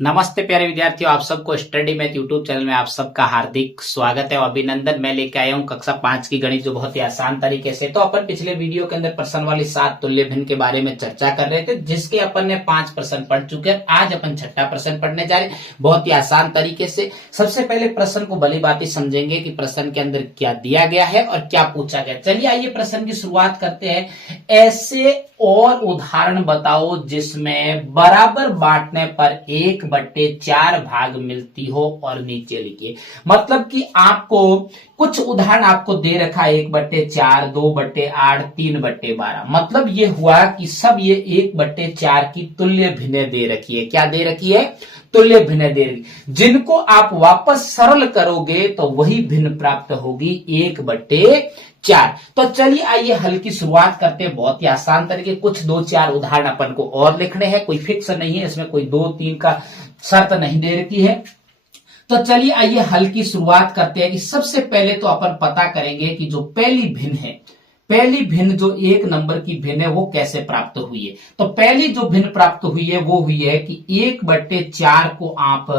नमस्ते प्यारे विद्यार्थियों, आप सबको स्टडी मैथ यूट्यूब चैनल में आप सबका हार्दिक स्वागत है और अभिनंदन। मैं लेके आया हूँ कक्षा 5 की गणित, जो बहुत ही आसान तरीके से। तो अपन पिछले वीडियो के अंदर प्रश्न वाली 7 तुल्य भिन्न के बारे में चर्चा कर रहे थे, जिसके अपन ने 5 प्रश्न पढ़ चुके हैं। आज अपन 6ठा प्रश्न पढ़ने जा रहे हैं बहुत ही आसान तरीके से। सबसे पहले प्रश्न को भली बात समझेंगे कि प्रश्न के अंदर क्या दिया गया है और क्या पूछा गया। चलिए आइए प्रश्न की शुरुआत करते हैं। ऐसे और उदाहरण बताओ जिसमें बराबर बांटने पर 1/4 भाग मिलती हो और नीचे लिखिए। मतलब कि आपको कुछ उदाहरण आपको दे रखा है 1/4, 2/8, 3/12। मतलब ये हुआ कि सब ये 1/4 की तुल्य भिन्न दे रखी है। क्या दे रखी है? तुल्य भिन्न दे रखी, जिनको आप वापस सरल करोगे तो वही भिन्न प्राप्त होगी 1/4। तो चलिए आइए हल की शुरुआत करते हैं बहुत ही आसान तरीके। कुछ 2-4 उदाहरण अपन को और लिखने हैं, कोई फिक्स नहीं है इसमें, कोई 2-3 का शर्त नहीं दे रखी है। तो चलिए आइए हल की शुरुआत करते हैं कि सबसे पहले तो अपन पता करेंगे कि जो पहली भिन्न है, पहली भिन्न जो 1 नंबर की भिन्न है वो कैसे प्राप्त हुई है। तो पहली जो भिन्न प्राप्त हुई है वो हुई है कि 1/4 को आप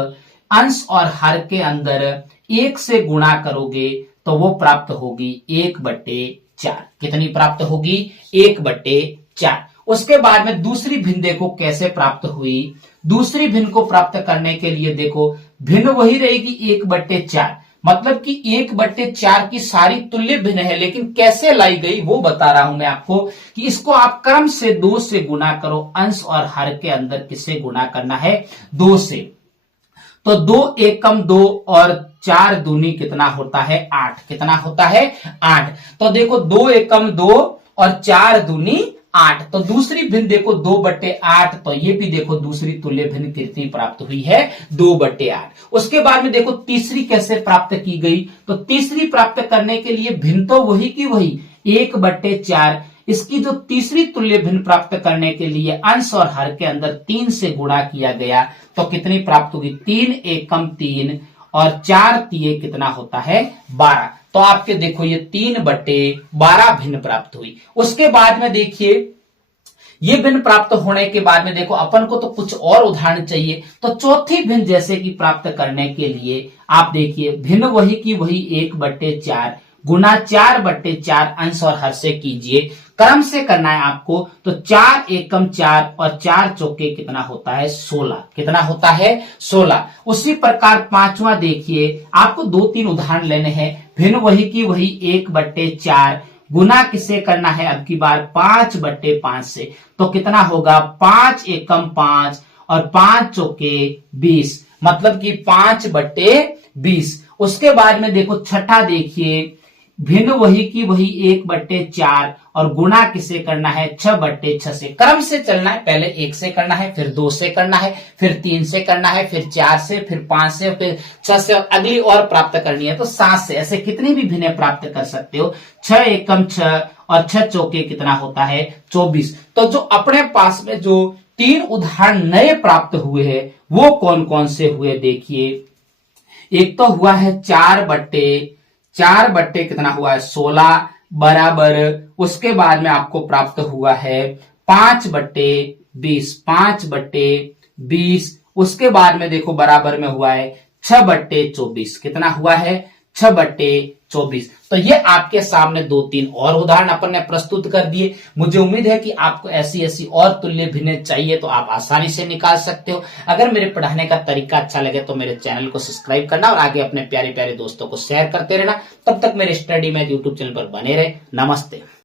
अंश और हर के अंदर 1 से गुणा करोगे तो वो प्राप्त होगी 1/4। कितनी प्राप्त होगी? 1/4। उसके बाद में दूसरी भिन्न देखो कैसे प्राप्त हुई। दूसरी भिन्न को प्राप्त करने के लिए देखो भिन्न वही रहेगी 1/4। मतलब कि 1/4 की सारी तुल्य भिन्न है, लेकिन कैसे लाई गई वो बता रहा हूं मैं आपको कि इसको आप क्रम से 2 से गुणा करो। अंश और हर के अंदर किससे गुणा करना है? 2 से। तो 2 एकम 2 और 4 दूनी कितना होता है? 8। कितना होता है? 8। तो देखो 2 एकम 2 और 4 दूनी 8। तो दूसरी भिन्न देखो 2/8। तो ये भी देखो दूसरी तुल्य भिन्न कितनी प्राप्त हुई है? 2/8। उसके बाद में देखो तीसरी कैसे प्राप्त की गई। तो तीसरी प्राप्त करने के लिए भिन्न तो वही की वही 1/4। इसकी जो तीसरी तुल्य भिन्न प्राप्त करने के लिए अंश और हर के अंदर 3 से गुणा किया गया तो कितनी प्राप्त होगी? 3 एकम 3 और 4 तिये कितना होता है? 12। तो आपके देखो ये 3/12 भिन्न प्राप्त हुई। उसके बाद में देखिए ये भिन्न प्राप्त होने के बाद में देखो अपन को तो कुछ और उदाहरण चाहिए। तो चौथी भिन्न जैसे कि प्राप्त करने के लिए आप देखिए भिन्न वही की वही 1/4 गुना 4/4 अंश और हर से कीजिए। क्रम से करना है आपको। तो 4 एकम 4 और 4 चौके कितना होता है? 16। कितना होता है? 16। उसी प्रकार पांचवा देखिए, आपको 2-3 उदाहरण लेने हैं। भिन्न वही की वही 1/4 गुना किसे करना है अब की बार? 5/5 से। तो कितना होगा? 5 एकम 5 और 5 चौके 20। मतलब कि 5/20। उसके बाद में देखो छठा देखिए, भिन्न वही की वही 1/4 और गुणा किसे करना है? 6/6 से। क्रम से चलना है, पहले 1 से करना है, फिर 2 से करना है, फिर 3 से करना है, फिर 4 से, फिर 5 से, फिर 6 से, और अगली और प्राप्त करनी है तो 7 से। ऐसे कितनी भी भिन्न प्राप्त कर सकते हो। 6 एकम 6 और 6 चौके कितना होता है? 24। तो जो अपने पास में जो 3 उदाहरण नए प्राप्त हुए हैं वो कौन कौन से हुए देखिए। एक तो हुआ है 4 बट्टे कितना हुआ है? 16 बराबर। उसके बाद में आपको प्राप्त हुआ है 5/20। 5/20। उसके बाद में देखो बराबर में हुआ है 6/24। कितना हुआ है? 6/24। तो ये आपके सामने 2-3 और उदाहरण अपन ने प्रस्तुत कर दिए। मुझे उम्मीद है कि आपको ऐसी ऐसी और तुल्य भिन्न चाहिए तो आप आसानी से निकाल सकते हो। अगर मेरे पढ़ाने का तरीका अच्छा लगे तो मेरे चैनल को सब्सक्राइब करना और आगे अपने प्यारे प्यारे दोस्तों को शेयर करते रहना। तब तक मेरे स्टडी मैथ यूट्यूब चैनल पर बने रहे। नमस्ते।